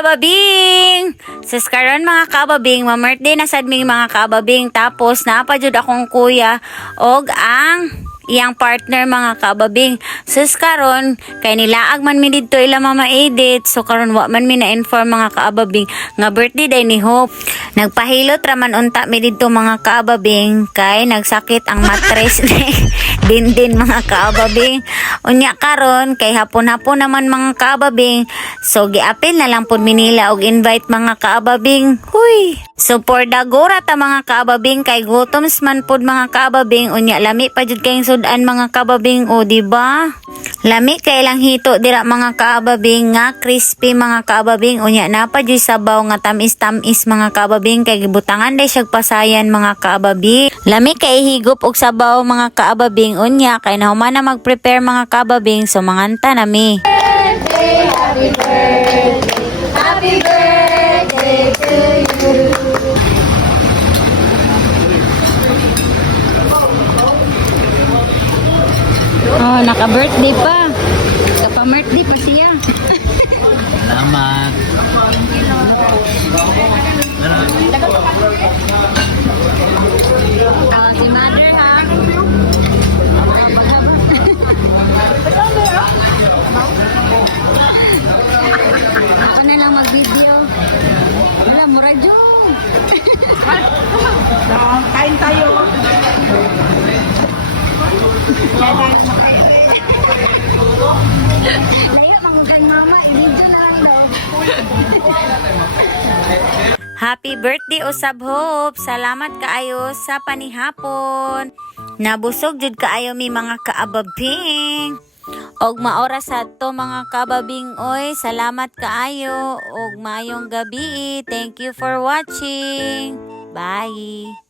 kababing! Sus karon mga kababing, ma-birthday na sad ming mga kababing. Tapos napadyod akong kuya og ang iyang partner mga kababing. Sus karon kay nilaag man mi didto ila mama Edith. So karon wa man mi na-inform mga kababing nga birthday day ni Hope. Nagpahilot raman unta mi didto mga kababing kay nagsakit ang matres ni Dindin mga kababing. Unya karon kay hapon-hapon naman mga kababing. So giapil na lang pud mi nila og invite mga kababing. Huy. So for dagora ta mga kababing kay gutoms man pud mga kababing. Unya lami pa jud kayong sudan mga kababing o di ba? Lami kay lang hito dira mga kababing nga crispy mga kababing. Unya na pa jud sabaw nga tamis-tamis mga kababing kay gibutangan day siya pasayan mga kababing. Lami kay higop og sabaw mga kababing. Unya kay nahuman na mag-prepare mga kababing. So manganta na mi. Happy birthday to you. Oh, naka-birthday pa. Naka-birthday pa siya. Salamat. Si mother ha. Ako na lang mag-video. Wala, mura dyan. Kain tayo. Layo, mangugang mama. I-video na lang no. Happy birthday Usab Hope. Salamat kaayo sa panihapon. Nabusog jud kaayo mi mga kaababing. Og maoras to mga kababing oy. Salamat kaayo og mayong gabi. Thank you for watching. Bye.